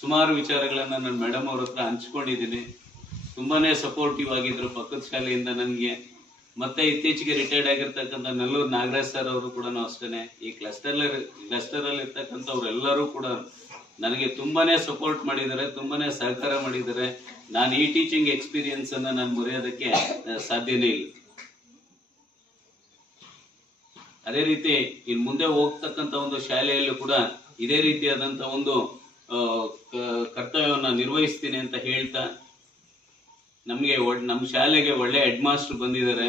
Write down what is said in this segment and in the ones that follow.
ಸುಮಾರು ವಿಚಾರಗಳನ್ನ ನಾನು ಮೇಡಮ್ ಅವ್ರ ಹತ್ರ ಹಂಚ್ಕೊಂಡಿದ್ದೀನಿ. ತುಂಬಾನೇ ಸಪೋರ್ಟಿವ್ ಆಗಿದ್ರು ಪಕ್ಕದ ಶಾಲೆಯಿಂದ ನನಗೆ. ಮತ್ತೆ ಇತ್ತೀಚೆಗೆ ರಿಟೈರ್ಡ್ ಆಗಿರ್ತಕ್ಕಂಥ ನೆಲ್ಲೂರು ನಾಗರಾಜ್ ಸರ್ ಅವರು ಕೂಡ ಅಷ್ಟೇನೆ. ಈ ಕ್ಲಸ್ಟರ್ ಅಲ್ಲಿ ಇರ್ತಕ್ಕಂಥವ್ರೆಲ್ಲರೂ ಕೂಡ ನನಗೆ ತುಂಬಾನೇ ಸಪೋರ್ಟ್ ಮಾಡಿದ್ದಾರೆ, ತುಂಬಾನೇ ಸಹಕಾರ ಮಾಡಿದ್ದಾರೆ. ನಾನು ಈ ಟೀಚಿಂಗ್ ಎಕ್ಸ್ಪೀರಿಯನ್ಸ್ ಅನ್ನ ನಾನು ಮುರಿಯೋದಕ್ಕೆ ಸಾಧ್ಯನೇ ಇಲ್ಲ. ಅದೇ ರೀತಿ ಇನ್ ಮುಂದೆ ಹೋಗ್ತಕ್ಕಂಥ ಒಂದು ಶಾಲೆಯಲ್ಲೂ ಕೂಡ ಇದೇ ರೀತಿಯಾದಂತ ಒಂದು ಕರ್ತವ್ಯವನ್ನ ನಿರ್ವಹಿಸ್ತೀನಿ ಅಂತ ಹೇಳ್ತಾ, ನಮ್ಮ ಶಾಲೆಗೆ ಒಳ್ಳೆ ಹೆಡ್ ಮಾಸ್ಟರ್ ಬಂದಿದ್ದಾರೆ.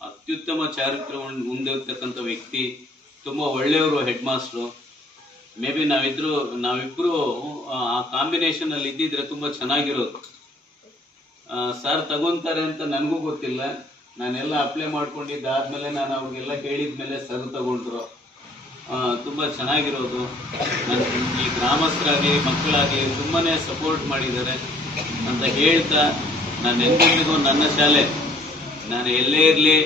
ಅತ್ಯುತ್ತಮ ಚಾರಿತ್ರ್ಯವನ್ನು ಹೊಂದಿರತಕ್ಕಂಥ ವ್ಯಕ್ತಿ, ತುಂಬಾ ಒಳ್ಳೆಯವರು ಹೆಡ್ ಮಾಸ್ಟ್ರು. ಮೇ ಬಿ ನಾವಿಬ್ರು ಆ ಕಾಂಬಿನೇಷನ್ ಅಲ್ಲಿ ಇದ್ದಿದ್ರೆ ತುಂಬಾ ಚೆನ್ನಾಗಿರೋದು. ಸರ್ ತಗೊಂತಾರೆ ಅಂತ ನನಗೂ ಗೊತ್ತಿಲ್ಲ. ನಾನೆಲ್ಲ ಅಪ್ಲೈ ಮಾಡ್ಕೊಂಡಿದ್ದಾದ್ಮೇಲೆ ನಾನು ಅವ್ರಿಗೆಲ್ಲ ಕೇಳಿದ್ಮೇಲೆ ಸರ್ ತಗೊಂಡ್ರು. ತುಂಬಾ ಚೆನ್ನಾಗಿರೋದು. ಈ ಗ್ರಾಮಸ್ಥರಾಗಿ ಮಕ್ಕಳಾಗಿ ತುಂಬಾನೇ ಸಪೋರ್ಟ್ ಮಾಡಿದ್ದಾರೆ ಅಂತ ಹೇಳ್ತಾ, ನಾನು ಎಂದಿಗೂ ನನ್ನ ಶಾಲೆ, ನಾನು ಎಲ್ಲೇ ಇರಲಿ,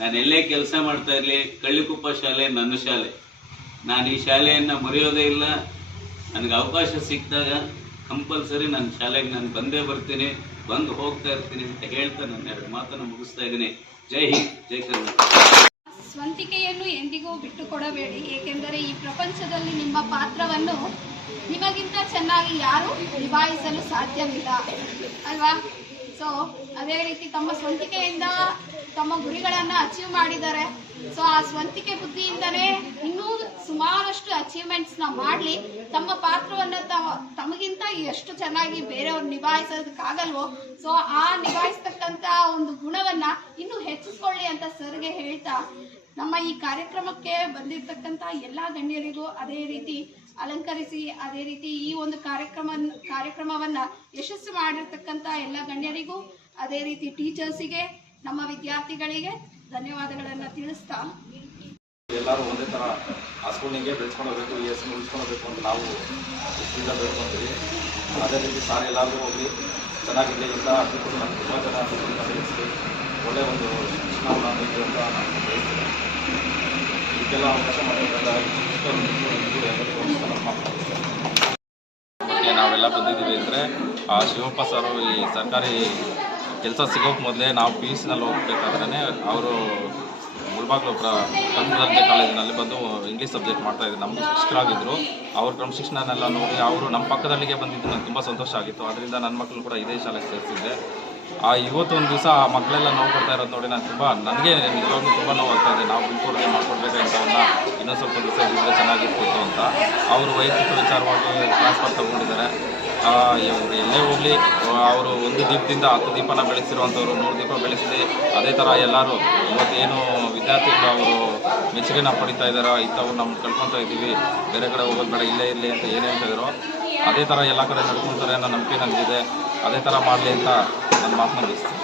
ನಾನು ಎಲ್ಲೇ ಕೆಲಸ ಮಾಡ್ತಾ ಇರಲಿ, ಕಳ್ಳಿಕುಪ್ಪ ಶಾಲೆ ನನ್ನ ಶಾಲೆ. ನಾನು ಈ ಶಾಲೆಯನ್ನು ಮರೆಯೋದೇ ಇಲ್ಲ. ನನಗೆ ಅವಕಾಶ ಸಿಕ್ಕಿದಾಗ ಕಂಪಲ್ಸರಿ ನನ್ನ ಶಾಲೆಗೆ ನಾನು ಬಂದೇ ಬರ್ತೀನಿ, ಬಂದು ಹೋಗ್ತಾ ಇರ್ತೀನಿ ಅಂತ ಹೇಳ್ತಾ ನನ್ನ 2 ಮಾತನ್ನು ಮುಗಿಸ್ತಾ ಇದ್ದೀನಿ. ಜೈ ಹಿಂದ್, ಜೈ ಕರ್ನಾಟಕ. ಸ್ವಂತಿಕೆಯನ್ನು ಎಂದಿಗೂ ಬಿಟ್ಟು ಕೊಡಬೇಡಿ, ಏಕೆಂದರೆ ಈ ಪ್ರಪಂಚದಲ್ಲಿ ನಿಮ್ಮ ಪಾತ್ರವನ್ನು ನಿಮಗಿಂತ ಚೆನ್ನಾಗಿ ಯಾರು ನಿಭಾಯಿಸಲು ಸಾಧ್ಯವಿಲ್ಲ ಅಲ್ವಾ. ಸೊ ಅದೇ ರೀತಿ ತಮ್ಮ ಸ್ವಂತಿಕೆಯಿಂದ ತಮ್ಮ ಗುರಿಗಳನ್ನು ಅಚೀವ್ ಮಾಡಿದ್ದಾರೆ. ಸೊ ಆ ಸ್ವಂತಿಕೆ ಬುದ್ಧಿಯಿಂದಲೇ ಇನ್ನೂ ಸುಮಾರಷ್ಟು ಅಚೀವ್ಮೆಂಟ್ಸ್ನ ಮಾಡಲಿ. ತಮ್ಮ ಪಾತ್ರವನ್ನು ತಮಗಿಂತ ಎಷ್ಟು ಚೆನ್ನಾಗಿ ಬೇರೆಯವ್ರು ನಿಭಾಯಿಸೋದಕ್ಕಾಗಲ್ವೋ, ಸೊ ಆ ನಿಭಾಯಿಸ್ತಕ್ಕಂಥ ಒಂದು ಗುಣವನ್ನು ಇನ್ನೂ ಹೆಚ್ಚಿಸ್ಕೊಳ್ಳಿ ಅಂತ ಸರ್ಗೆ ಹೇಳ್ತಾ, ನಮ್ಮ ಈ ಕಾರ್ಯಕ್ರಮಕ್ಕೆ ಬಂದಿರತಕ್ಕಂಥ ಎಲ್ಲ ಗಣ್ಯರಿಗೂ ಅದೇ ರೀತಿ ಅಲಂಕರಿಸಿ, ಅದೇ ರೀತಿ ಈ ಒಂದು ಕಾರ್ಯಕ್ರಮವನ್ನ ಯಶಸ್ಸು ಮಾಡಿರ್ತಕ್ಕಂಥ ಎಲ್ಲ ಗಣ್ಯರಿಗೂ, ಅದೇ ರೀತಿ ಟೀಚರ್ಸಿಗೆ, ನಮ್ಮ ವಿದ್ಯಾರ್ಥಿಗಳಿಗೆ ಧನ್ಯವಾದಗಳನ್ನು ತಿಳಿಸ್ತಾ, ಎಲ್ಲರೂ ಒಂದೇ ಥರ ಆ ಸ್ಕೂಲಿಗೆ ಬೆಳೆಸ್ಕೊಂಡು ಈ ಹೆಸರು ಉಳಿಸ್ಕೊಳ್ಬೇಕು ಅಂತ ನಾವು ಇದರಿಂದ ಬೆಳ್ಕೊಂತೀವಿ. ಅದೇ ರೀತಿ ಸಾರಿ ಎಲ್ಲರಿಗೂ ಹೋಗಿ ಚೆನ್ನಾಗಿದೆ ಅಂತ ಅದಕ್ಕೂ ನಾನು ತುಂಬ ಜನ ಬೆಳೆಸಿ ಒಳ್ಳೆಯ ಒಂದು ಶಿಕ್ಷಣವನ್ನು ನೀಡಿ ಅಂತ ನಾನು ಬಯಸ್ತೀನಿ. ಇದಕ್ಕೆಲ್ಲ ಅವಕಾಶ ನಾವೆಲ್ಲ ಬಂದಿದ್ದೀವಿ ಅಂದರೆ ಶಿವಪ್ಪ ಸರು ಈ ಸರ್ಕಾರಿ ಕೆಲಸ ಸಿಗೋಕ್ಕೆ ಮೊದಲೇ ನಾವು PUC ಹೋಗ್ಬೇಕಾದ್ರೆ ಅವರು ಮುಳಬಾಗ್ಲು ಕನ್ನಡ ಕಾಲೇಜಿನಲ್ಲಿ ಬಂದು ಇಂಗ್ಲೀಷ್ ಸಬ್ಜೆಕ್ಟ್ ಮಾಡ್ತಾಯಿದ್ರು. ನಮಗೆ ಶಿಕ್ಷಕರಾಗಿದ್ದರು. ಅವ್ರ ಕ್ರಮಶಿಕ್ಷಣನೆಲ್ಲ ನೋಡಿ ಅವರು ನಮ್ಮ ಪಕ್ಕದಲ್ಲಿಗೆ ಬಂದಿದ್ದು ನನಗೆ ತುಂಬ ಸಂತೋಷ ಆಗಿತ್ತು. ಅದರಿಂದ ನನ್ನ ಮಕ್ಕಳು ಕೂಡ ಇದೇ ಶಾಲೆಗೆ ಸೇರಿಸಿದ್ದೆ. ಇವತ್ತು ಒಂದು ದಿವಸ ಆ ಮಕ್ಕಳೆಲ್ಲ ನೋವು ಕೊಡ್ತಾ ಇರೋದು ನೋಡಿ ನನಗೆ ನಿಜವಾಗ್ಲೂ ತುಂಬ ನೋವಾಗ್ತಾ ಇದೆ. ನಾವು ಬಿಟ್ಕೊಡದೆ ಮಾಡ್ಕೊಡ್ಬೇಕಾಗಿದ್ದವನ್ನ ಇನ್ನೊಂದು ಸ್ವಲ್ಪ ದಿವಸ ಇದ್ದರೆ ಚೆನ್ನಾಗಿತ್ತು ಅಂತ ಅವರು ವೈಯಕ್ತಿಕ ವಿಚಾರವಾಗಿ ಟ್ರಾನ್ಸ್ಫರ್ ತಗೊಂಡಿದ್ದಾರೆ. ಇವರು ಎಲ್ಲೇ ಹೋಗಲಿ ಅವರು 1 ದೀಪದಿಂದ 10 ದೀಪನ ಬೆಳೆಸಿರುವಂಥವ್ರು, 100 ದೀಪ ಬೆಳೆಸಿದೆ. ಅದೇ ಥರ ಎಲ್ಲರೂ ಇವತ್ತೇನು ವಿದ್ಯಾರ್ಥಿಗಳು ಅವರು ಮೆಚ್ಚುಗೆನ ಪಡಿತಾ ಇದ್ದಾರೋ, ಇಂಥವ್ರು ನಮ್ಮ ಕಳ್ಕೊತಾ ಇದ್ದೀವಿ, ಬೇರೆ ಕಡೆ ಹೋಗೋದು ಬೇಡ, ಇಲ್ಲೇ ಇರಲಿ ಅಂತ ಏನು ಹೇಳ್ತಿದ್ದಾರೋ ಅದೇ ಥರ ಎಲ್ಲ ಕಡೆ ನಡ್ಕೊತಾರೆ ಅನ್ನೋ ನಂಬಿಕೆ ನನಗಿದೆ. ಅದೇ ಥರ ಮಾಡಲಿ ಅಂತ ನನ್ನ ಮಾತನ್ನ ಮುಗಿಸ್ತೀನಿ.